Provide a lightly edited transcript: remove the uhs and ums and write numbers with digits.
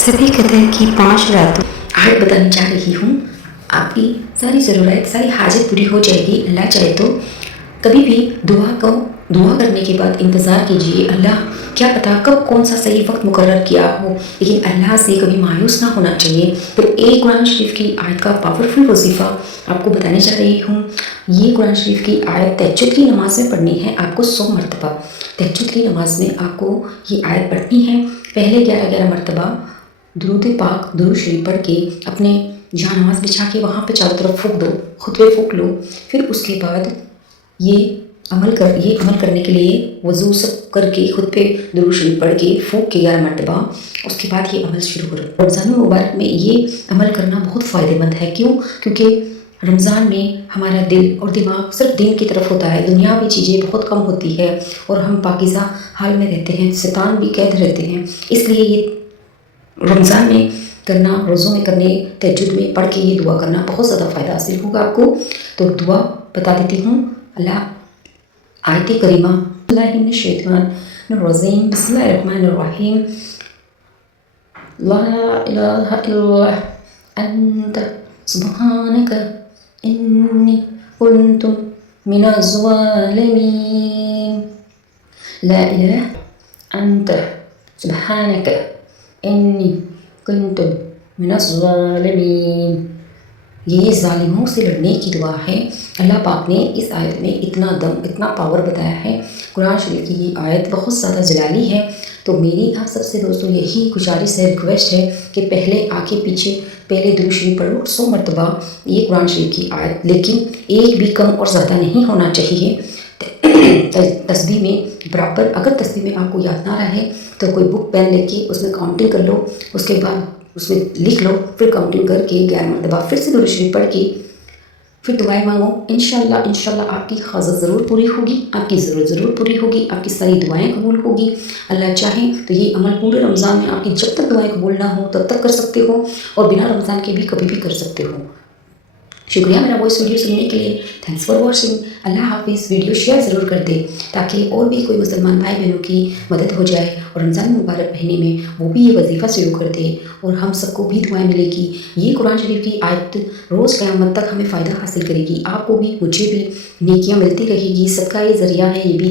सभी कदर की 5 रातों आयत बताने जा रही हूँ। आपकी सारी ज़रूरत, सारी हाजत पूरी हो जाएगी अल्लाह चाहे तो। कभी भी दुआ करने के बाद इंतज़ार कीजिए, अल्लाह क्या पता कब कौन सा सही वक्त मुकर्रर किया हो, लेकिन अल्लाह से कभी मायूस ना होना चाहिए। तो एक कुरान शरीफ की आयत का पावरफुल वजीफ़ा आपको बताने जा रही हूँ। ये कुरान शरीफ की आयत तहज्जुद की नमाज में पढ़नी है आपको 100 मरतबा। तहज्जुद की नमाज में आपको ये आयत पढ़नी है। पहले 11 मरतबा दुरूद पाक दुरूद शरीफ पढ़ के अपने जहाँ नमाज बिछा के वहाँ पे चारों तरफ फूंक दो, खुतबे फूंक लो। फिर उसके बाद ये अमल करने के लिए वज़ू सब करके खुद पे दुरूद शरीफ पढ़ के फूंक के 11 मरतबा उसके बाद ये अमल शुरू करो। रमज़ान मुबारक में ये अमल करना बहुत फ़ायदेमंद है। क्यों? क्योंकि रमज़ान में हमारा दिल और दिमाग सिर्फ दिन की तरफ होता है, दुनियावी चीज़ें बहुत कम होती है और हम पाकीज़ा हाल में रहते हैं, शैतान भी कैद रहते हैं। इसलिए ये रमज़ान में करना, रोज़ों में करने, तहज्जुद में पढ़ के ये दुआ करना बहुत ज़्यादा फ़ायदा हासिल होगा आपको। तो दुआ बता देती हूँ। अल्लाह आयत करीमा बिस्मिल्लाहिर्रहमानिर्रहीम बिस्मिल्लाहिर्रहमानिर्रहीम ला इलाहा इल्ला अंत सुब्हानक इन्नी कुन्तु मिनज़ ज़ालिमीन। ला इलाहा अंत सुब्हानक इन्नी कुन्तु मिनज़ ज़ालिमीन। ये ज़ालिमों से लड़ने की दुआ है। अल्लाह पाक ने इस आयत में इतना दम, इतना पावर बताया है। कुरान शरीफ की ये आयत बहुत ज़्यादा जलाली है। तो मेरी आप सबसे दोस्तों यही गुजारिश है, रिक्वेस्ट है कि पहले आगे पीछे पहले दुरूद शरीफ पढ़ो 100 मरतबा ये कुरान शरीफ की आयत, लेकिन एक भी कम और ज़्यादा नहीं होना चाहिए। तस्बीह में बराबर, अगर तस्बीह में आपको याद ना रहे तो कोई बुक पेन लेके उसमें काउंटिंग कर लो, उसके बाद उसमें लिख लो, फिर काउंटिंग करके 11 मरतबा फिर से दुरूद शरीफ पढ़ के फिर दुआएं मांगो। इंशाल्लाह आपकी हाजत ज़रूर पूरी होगी, आपकी ज़रूरत ज़रूर पूरी होगी, आपकी सारी दुआएं कबूल होगी। अल्लाह चाहे तो ये अमल पूरे रमज़ान में आपकी जब तक दुआएं कबूल ना हो तब तक कर सकते हो और बिना रमज़ान के भी कभी भी कर सकते हो। शुक्रिया मेरा वॉइस वीडियो सुनने के लिए। Thanks for watching. अल्लाह हाफिज़। वीडियो शेयर ज़रूर कर दे ताकि और भी कोई मुसलमान भाई बहनों की मदद हो जाए और रमज़ान मुबारक महीने में वो भी ये वजीफ़ा शुरू कर दे और हम सबको भी दुआएं मिलेगी। ये कुरान शरीफ की आयत रोज़ क़यामत तक हमें फ़ायदा हासिल करेगी, आपको भी मुझे भी नेकियां मिलती रहेगी। सदका ये ज़रिया है ये भी।